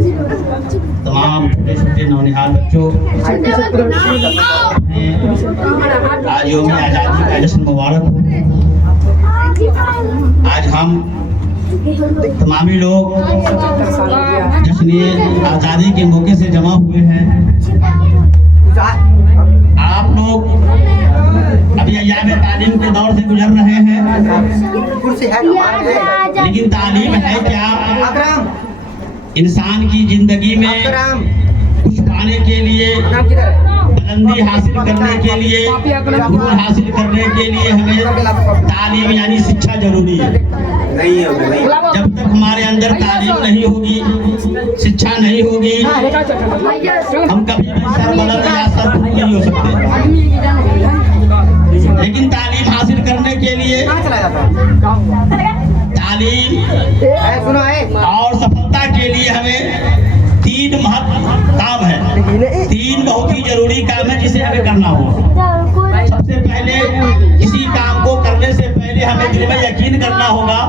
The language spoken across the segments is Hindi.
तमाम छोटे छोटे नौनिहाल बच्चों, आज यौम आज़ादी का जश्न मुबारक हो। आज हम तमामी लोग जश्न आज़ादी के मौके से जमा हुए हैं। आप लोग अभी अय्याम तालीम के दौर से गुजर रहे हैं, लेकिन तालीम है क्या? इंसान की जिंदगी में कुछ पाने के लिए, बुलंदी हासिल करने के लिए, गुरूर हासिल करने के लिए हमें तालीम यानी शिक्षा जरूरी है। जब तक हमारे अंदर तालीम नहीं होगी, शिक्षा नहीं होगी, हम कभी भी सरबलंद या सरखुद नहीं हो सकते। लेकिन तालीम हासिल करने के लिए तालीम और सफलता के लिए हमें तीन महत्वपूर्ण काम है, तीन बहुत ही जरूरी काम है जिसे हमें करना होगा। सबसे पहले किसी काम को करने से पहले हमें दिल में यकीन करना होगा,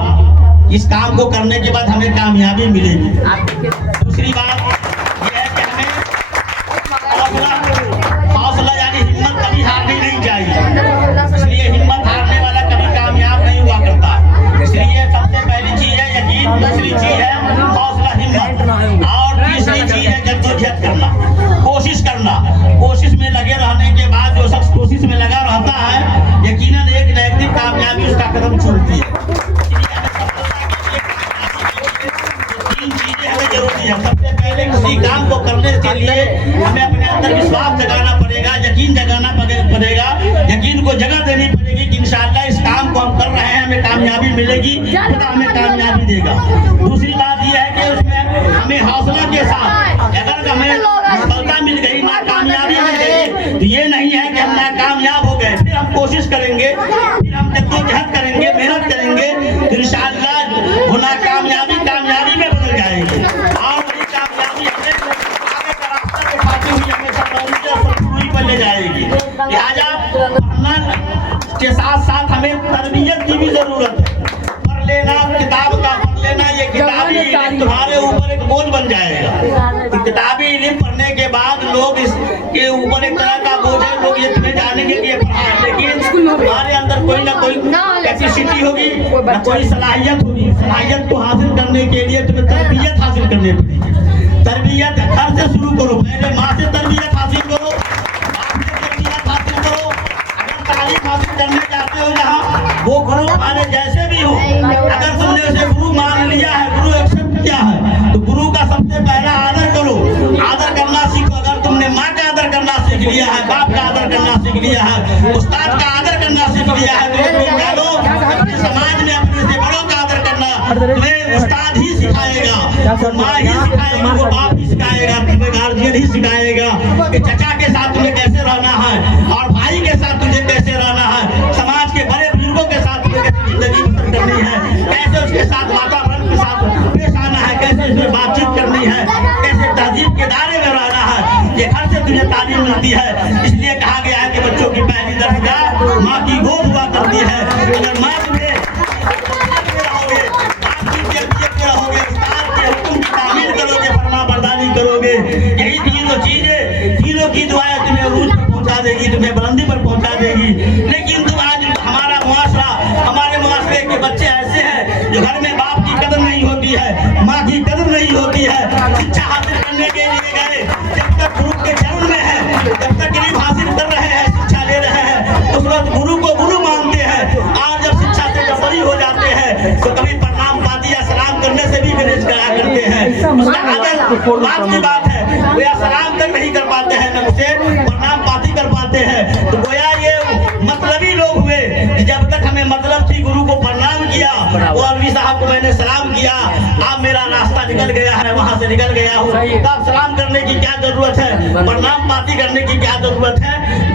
इस काम को करने के बाद हमें कामयाबी मिलेगी। दूसरी बात यह है कि हमें हौसला यानी हिम्मत कभी हारनी नहीं चाहिए, इसलिए हिम्मत हारने वाला कभी कामयाब नहीं हुआ करता। इसलिए सबसे पहली चीज है यकीन, दूसरी चीज है हौसला हिम्मत, और तीसरी चीज है जद्दोजहद करना, कोशिश करना। कोशिश में लगे रहने के बाद जो शख्स कोशिश में लगा रहता है, यकीनन एक न एक दिन कामयाबी उसका कदम चूमती है। तीन चीजें हमें जरूरी है। सबसे पहले किसी काम को करने के लिए हमें अपने अंदर विश्वास जगाना पड़ेगा, यकीन जगाना पड़ेगा, यकीन को जगह देनी पड़ेगी कि इंशाअल्लाह इस काम को हम कर रहे हैं, हमें कामयाबी मिलेगी, खुदा हमें कामयाबी देगा। दूसरी बात यह है कि उसमें हमें हौसला के साथ, अगर हमें सफलता मिल गई, नाकामयाबी मिल गई, तो ये नहीं है कि हम नाकामयाब हो गए, फिर हम कोशिश करेंगे, फिर हम जद्दोजहद करेंगे, मेहनत करेंगे, तो इंशाअल्लाह वो नाकामयाबी कामयाबी में बदल जाएगी, और वही कामयाबी हमें आगे का रास्ता दिखाती हुई हमें सफलता पर ले जाएगी। लिहाजा पढ़ना के साथ साथ हमें तरबियत की भी जरूरत है। पढ़ लेना, किताब का पढ़ लेना, ये किताबी इल्म तुम्हारे ऊपर एक बोझ बन जाएगा। किताबी इल्म पढ़ने के बाद लोग इसके ऊपर एक तरह का बोझ है, लोग ये तुम्हें जानेंगे कि ये पढ़ा है, लेकिन तुम्हारे अंदर कोई ना कोई कैपेसिटी होगी, ना कोई सलाहियत होगी। सलाहियत को हासिल करने के लिए तुम्हें तरबियत हासिल करनी पड़ेगी। तरबियत घर से शुरू करो, पहले माँ से तरबियत हासिल करो, बाप से तरबियत हासिल करो। अगर तालीम हासिल करने जाते हो जहाँ, वो गुरु हमारे जैसे भी हो, अगर तुमने उसे गुरु मान लिया है, गुरु एक्सेप्ट किया है, तो गुरु का सबसे पहला आदर करो, आदर करना सीखो। अगर तुमने माँ का आदर करना सीख लिया है, बाप का आदर करना सीख लिया है, उस्ताद का आदर करना सीख लिया है, तो जानो अपने समाज में अपने से बड़ों का आदर करना तुम्हें उस्ताद ही सिखाएगा, तो माँ ही सिखाएगी, वो बाप ही सिखाएगा, तुम्हें गार्जियन ही सिखाएगा कि चचा के साथ तुम्हें कैसे रहना है और भाई के साथ तुझे कैसे रहना है, समाज के बड़े बुजुर्गों के साथ तुम्हें कैसे जिंदगी बसर करनी है, कैसे उसके साथ वातावरण के साथ पेश आना है, कैसे उसमें बातचीत करनी है, कैसे तहजीब के दायरे में रहना है, ये घर से तुझे तालीम मिलती है। इसलिए कहा गया है कि बच्चों की पहली दरगाह माँ की गोद हुआ करती है। अगर माँ तुम्हें रहोगे, बाप की तरबियत में रहोगे, उस्ताद के हुक्म की तामील करोगे, फरमाबरदारी करोगे, यही तीनों चीजें, तीनों की दुआएं तुम्हें उरूज पर पहुंचा देगी, तुम्हें बुलंदी पर पहुंचा देगी। लेकिन तुम आज हमारा मुआशरा, हमारे मुआशरे के बच्चे ऐसे हैं जो घर में बाप की कदर नहीं होती है, माँ की कदर नहीं होती है। शिक्षा हासिल करने के लिए गए, जब तक गुरु के चरण में है, जब तक इल्म हासिल कर रहे हैं, शिक्षा ले रहे हैं, उस वक्त गुरु को गुरु मानते हैं। और जब शिक्षा से जब बड़ी हो जाते हैं, तो कभी प्रणाम पाती या सलाम करने से भी गुरेज करा करते हैं। उसका आदर बात की बात है, वो या सलाम तक नहीं कर पाते हैं, न उसे प्रणाम पाती कर पाते हैं। तो गोया ये मतलबी लोग हुए कि जब तक हमें मतलब थी, गुरु को प्रणाम किया, वो अलवी साहब को मैंने सलाम किया, अब मेरा रास्ता निकल गया है, वहां से निकल गया हूँ, तब सलाम करने की क्या जरूरत है, प्रणाम पाती करने की क्या जरूरत है।